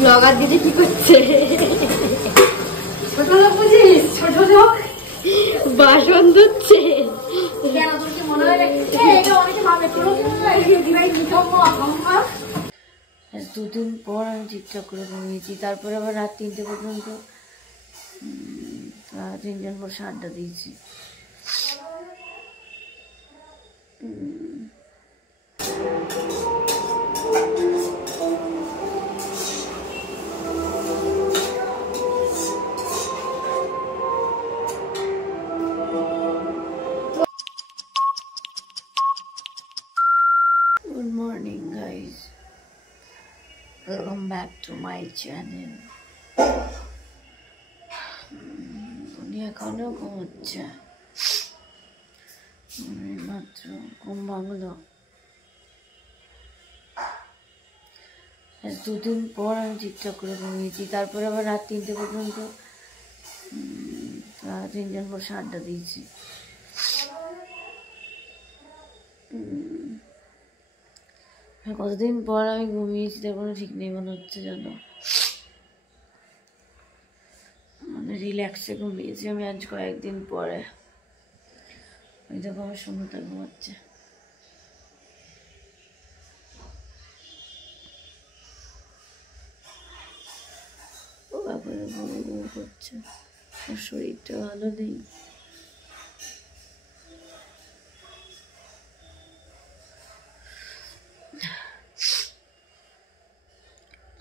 Blogger দিদি কি করছে? ছোট লোক বুঝিস, ছোট লোক বাসন ধুচ্ছে। কেন তোর কি মনে হয় এটা অনেকে ভাবে তোর দিদিভাই নিকম্ম অসম্ভব। দুদিন পর আমি ঠিকঠাক করে ঘুমিয়েছি, তারপরে আবার রাত 3টে পর্যন্ত 3জন বসে আড্ডা দিয়েছি। Good morning guys, welcome back to my channel. উনি এখনো ঘুমোচ্ছে, মাত্র ঘুম ভাঙলো। দুদিন পর আমি ঠিকঠাক করে ঘুমিয়েছি, তারপরে আবার রাত 3টে পর্যন্ত 3জন বসে আড্ডা দিয়েছি। কতদিন পর আমি ঘুমিয়েছি তার কোনো ঠিক নেই মনে হচ্ছে, জানো, মানে রিল্যাক্সে ঘুমিয়েছি আমি আজ কয়েকদিন পরে। ওই দেখো আমার সমুদ্র ঘুমাচ্ছে। ও বাবারে ঘুম করছে, ওর শরীরটা ভালো নেই।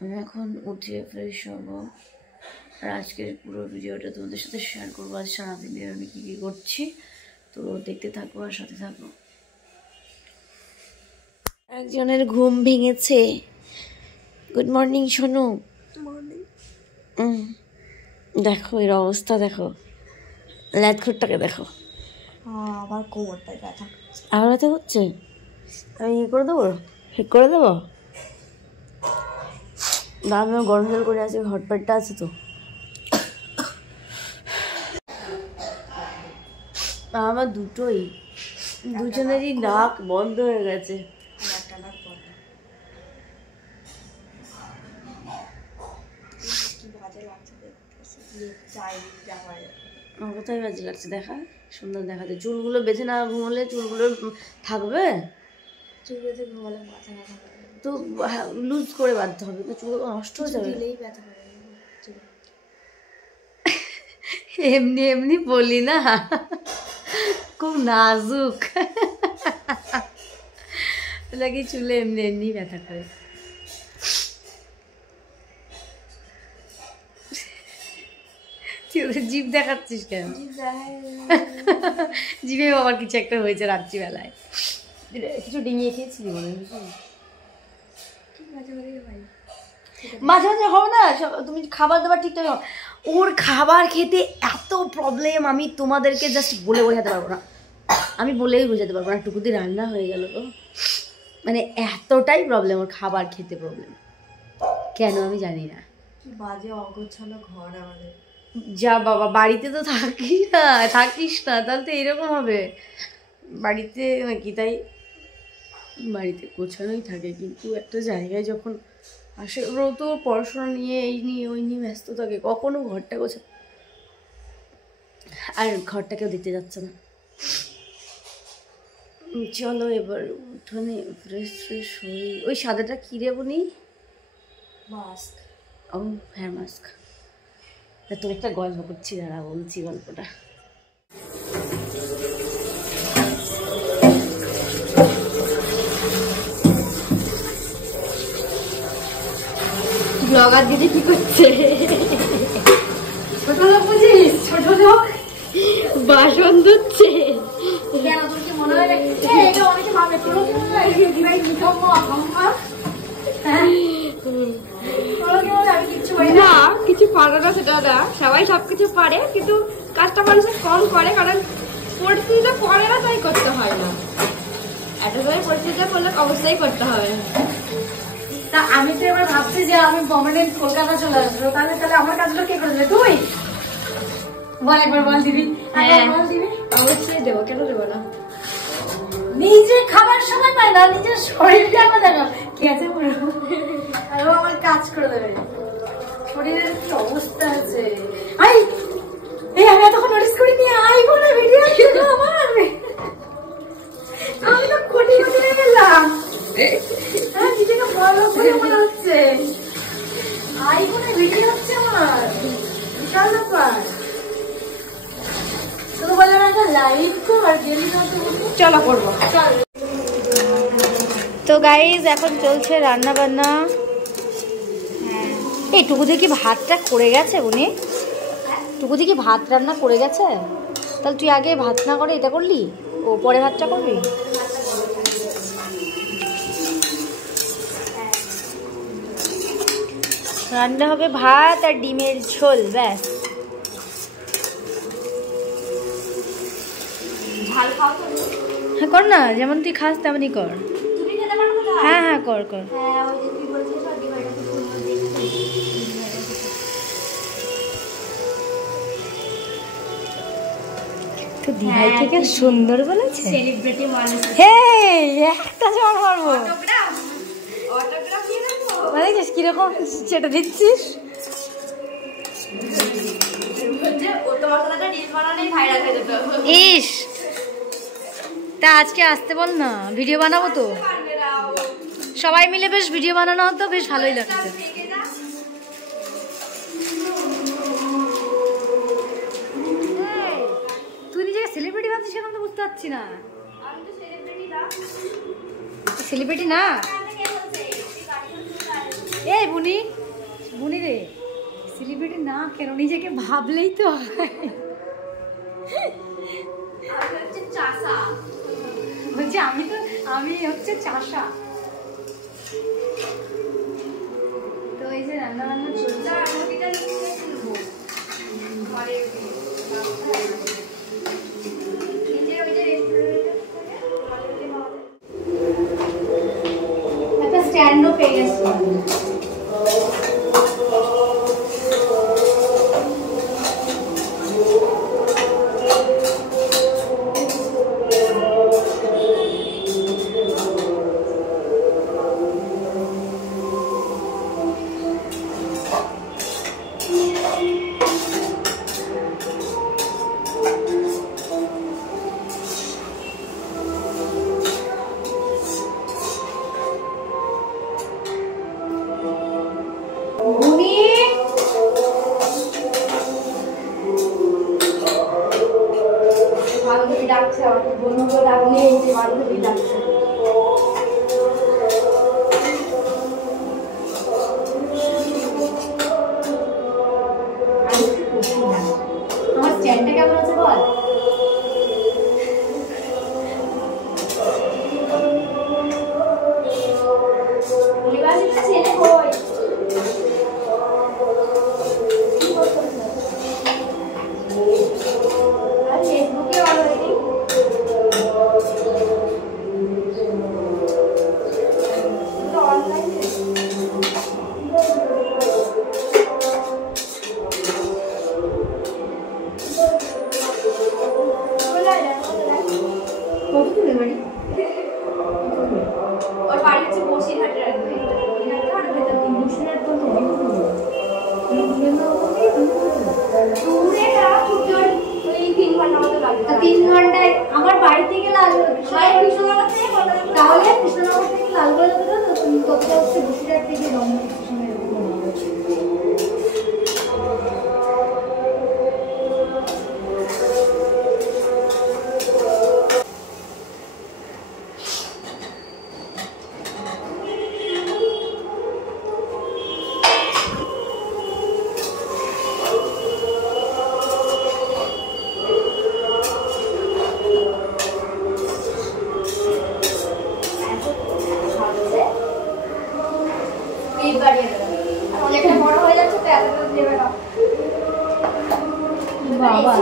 আমি এখন উঠে ফ্রেশ হবো, আর আজকের পুরো ভিডিওটা তোমাদের সাথে শেয়ার করবো। আজ সারাদিনের আমি কী কী করছি, তো দেখতে থাকো আর সাথে থাকো। একজনের ঘুম ভেঙেছে। Good morning Sonu. দেখো এর অবস্থা, দেখো ল্যাদখুরটাকে দেখো। আবার কোমরটায় ব্যথা করছে। আবার ব্যথা করছে? আমি ইয়ে করে দেবো, ঠিক করে দেবো। না আমি গরম জল করে আছি, হটপ্যাডটা আছে তো। আমার দুটোই, দুজনেরই নাক বন্ধ হয়ে গেছে। কোথায় বাজে লাগছে দেখা, সুন্দর দেখাতে। চুলগুলো বেঁধে না ঘুমোলে চুলগুলো থাকবে, চুল বেঁধে ঘুমালে মাথা ব্যথা করে, তো লুজ করে বাঁধতে হবে, তো চুল নষ্ট হয়ে যাবে। দিলেই ব্যথা করে। এমনি এমনি বলি না, খুব নাজুক নাকি চুলে এমনি এমনি ব্যথা করে। জিভ দেখাচ্ছিস কেন? জিভে আবার কিছু একটা হয়েছে রাত্রিবেলায়, কিছু ডিঙিয়ে খেয়েছিলি মনে হয়। মাঝে মাঝে হবে না, তুমি খাবার দাবার ঠিকঠাক। ওর খাবার খেতে এত প্রবলেম, আমি তোমাদেরকে জাস্ট বলে বোঝাতে পারবো না, আমি বলেই বোঝাতে পারবো না। টুকুতি রান্না হয়ে গেল তো, মানে এতটাই প্রবলেম ওর খাবার খেতে, প্রবলেম কেন আমি জানি না। কি বাজে অগোছালো ঘর আমাদের। যা বাবা, বাড়িতে তো থাকিস না তাহলে তো এরকম হবে বাড়িতে নাকি? তাই বাড়িতে গোছানোই থাকে, কিন্তু একটা জায়গায় যখন আসে ওরা তো পড়াশোনা নিয়ে এই নিয়ে ওই নিয়ে ব্যস্ত থাকে, কখনো ঘরটা গোছা, আর ঘরটা কেউ দেখতে যাচ্ছে না। চলো এবার উঠোনে ফ্রেশ হই। ওই সাদাটা কি রে বনি? মাস্ক। ও হেয়ার মাস্ক। তুমি একটা গল্প করছি, দাঁড়া বলছি গল্পটা। ব্লগার দিদি কি করছে? ছোট লোক বুঝিস, ছোট লোক বাসন ধুচ্ছে। কেন তোর কি মনে হয় এটা অনেকে ভাবে তোর দিদিভাই নিকম্ম অসম্ভব। না কিছু পারে না, সেটা না, সবাই সবকিছু পারে, কিন্তু কাজটা মানুষের কম করে, কারণ পরিস্থিতিটা করে না তাই করতে হয় না। একটা সময় পরিস্থিতিটা করলে অবশ্যই করতে হবে। তা আমি তো এবার ভাবছি যে আমি পার্মানেন্ট কলকাতা চলে আসবো, তাহলে আমার কাজগুলো কে করে দেবে? তুই বল একবার, বল দিবি? হ্যাঁ বল দিবি, অবশ্যই দেবো, কেন দেবো না। নিজে খাবার সময় পায় না, নিজের শরীরটা দেখো কি আছে। আর ও আমার কাজ করে দেবে। শরীরের কি অবস্থা আছে। এই আমি এতক্ষণ নোটিস করিনি। আইফোনে ভিডিও ছিল আমার। আমি তো কোটি হয়ে গেলাম। হ্যাঁ নিজেকে বড় করে মনে হচ্ছে। আইফোনে ভিডিও হচ্ছে আমার। বিশাল ব্যাপার। তো বলে একটা লাইভ কর ডেলি কত চলো করবো। চল। তো গাইজ এখন চলছে রান্না বান্না। এই টুকুদি কি ভাতটা করে গেছে উনি? টুকুদি কি ভাত রান্না করে গেছে? তাহলে তুই আগে ভাত না করে এটা করলি, ও পরে ভাতটা করবি? রান্না হবে ভাত আর ডিমের ঝোল, ব্যাস। ঝাল খাও তো? হ্যাঁ কর না, যেমন তুই খাস তেমনই কর। তুমি খেতে পারো না? হ্যাঁ হ্যাঁ কর কর। হ্যাঁ ওই যে তুই বলছিস সর্দি ভাইটা খুব সুন্দর দেখতে। তো দিভাই থেকে সুন্দর বলেছে। সেলিব্রিটি মানুষ। হে একটা জোর মারবো। অটোগ্রাফ দিয়ে দেবো। মানে কিরকম সেটা দিচ্ছিস? ইস, তা আজকে আসতে বল না, ভিডিও বানাবো তো। সবাই মিলে বেশ ভিডিও বানানো হতো, বেশ ভালোই লাগতো। তুই নিজেকে সেলিব্রিটি ভাবছিস এখন তো বুঝতে পারছি না। সেলিব্রিটি না এই বুনি, বুনি রে, সেলিব্রিটি না কেন, নিজেকে ভাবলেই তো বলছি আমি হচ্ছে চাষা। তো এই যে রান্না বান্না চলছে। একটা স্ট্যান্ডও পেয়ে গেছি। বান্ধবী ডাকছে, আমাকে বন্ধু ডাকলে এই যে বান্ধবী ডাকছে। আমার স্ট্যান্ডটা কেমন আছে বল? ছেলে কই? ওর বাড়ি হচ্ছে বসিরহাটের একদম। তিন ঘন্টায় আমার বাড়ি থেকে কৃষ্ণনগর থেকে তাহলে কৃষ্ণনগর থেকে লালগোলা হচ্ছে বসিরহাট থেকে দমদম স্টেশনের। অনেকটা বড় হয়ে যাচ্ছে তো এতটা নেবে না বাবা।